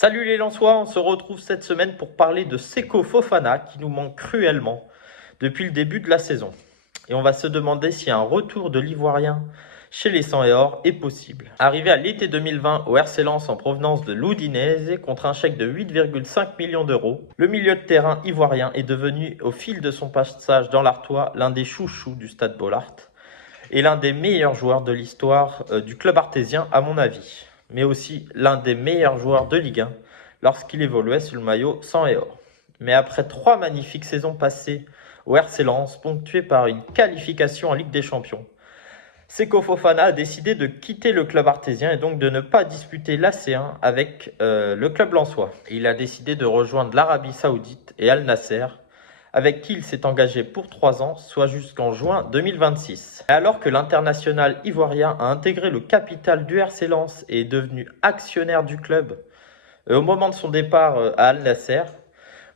Salut les Lensois, on se retrouve cette semaine pour parler de Seko Fofana qui nous manque cruellement depuis le début de la saison. Et on va se demander si un retour de l'Ivoirien chez les 100 et or est possible. Arrivé à l'été 2020 au RC Lens en provenance de l'Udinese contre un chèque de 8,5 millions d'euros, le milieu de terrain ivoirien est devenu au fil de son passage dans l'Artois l'un des chouchous du Stade Bollaert et l'un des meilleurs joueurs de l'histoire du club artésien à mon avis, mais aussi l'un des meilleurs joueurs de Ligue 1 lorsqu'il évoluait sous le maillot 100 et or. Mais après 3 magnifiques saisons passées au RC Lens, ponctuées par une qualification en Ligue des Champions, Seko Fofana a décidé de quitter le club artésien et donc de ne pas disputer l'AC1 avec le club lensois. Il a décidé de rejoindre l'Arabie Saoudite et Al Nasser, avec qui il s'est engagé pour 3 ans, soit jusqu'en juin 2026. Et alors que l'international ivoirien a intégré le capital du RC Lens et est devenu actionnaire du club au moment de son départ à Al Nasser,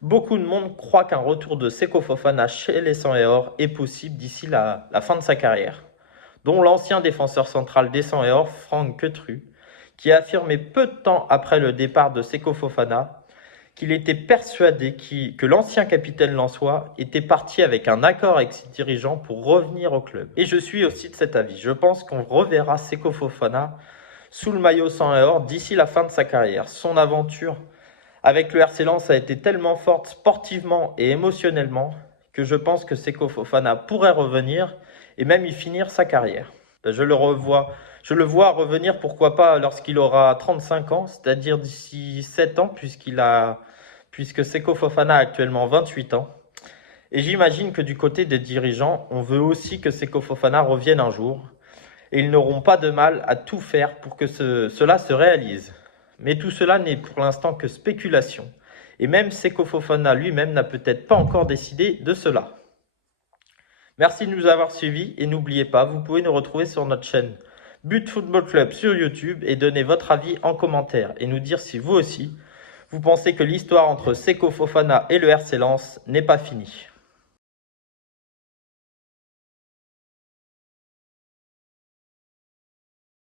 beaucoup de monde croit qu'un retour de Seko Fofana chez les 100 et or est possible d'ici la fin de sa carrière, dont l'ancien défenseur central des 100 et or, Franck Queutru, qui a affirmé peu de temps après le départ de Seko Fofana qu'il était persuadé que l'ancien capitaine lensois était parti avec un accord avec ses dirigeants pour revenir au club. Et je suis aussi de cet avis. Je pense qu'on reverra Seko Fofana sous le maillot 100 et or d'ici la fin de sa carrière. Son aventure avec le RC Lens a été tellement forte sportivement et émotionnellement que je pense que Seko Fofana pourrait revenir et même y finir sa carrière. Je le vois revenir, pourquoi pas, lorsqu'il aura 35 ans, c'est-à-dire d'ici 7 ans, puisque Seko Fofana a actuellement 28 ans. Et j'imagine que du côté des dirigeants, on veut aussi que Seko Fofana revienne un jour. Et ils n'auront pas de mal à tout faire pour que cela se réalise. Mais tout cela n'est pour l'instant que spéculation. Et même Seko Fofana lui-même n'a peut-être pas encore décidé de cela. Merci de nous avoir suivis et n'oubliez pas, vous pouvez nous retrouver sur notre chaîne But Football Club sur YouTube et donner votre avis en commentaire et nous dire si vous aussi, vous pensez que l'histoire entre Seko Fofana et le RC Lens n'est pas finie.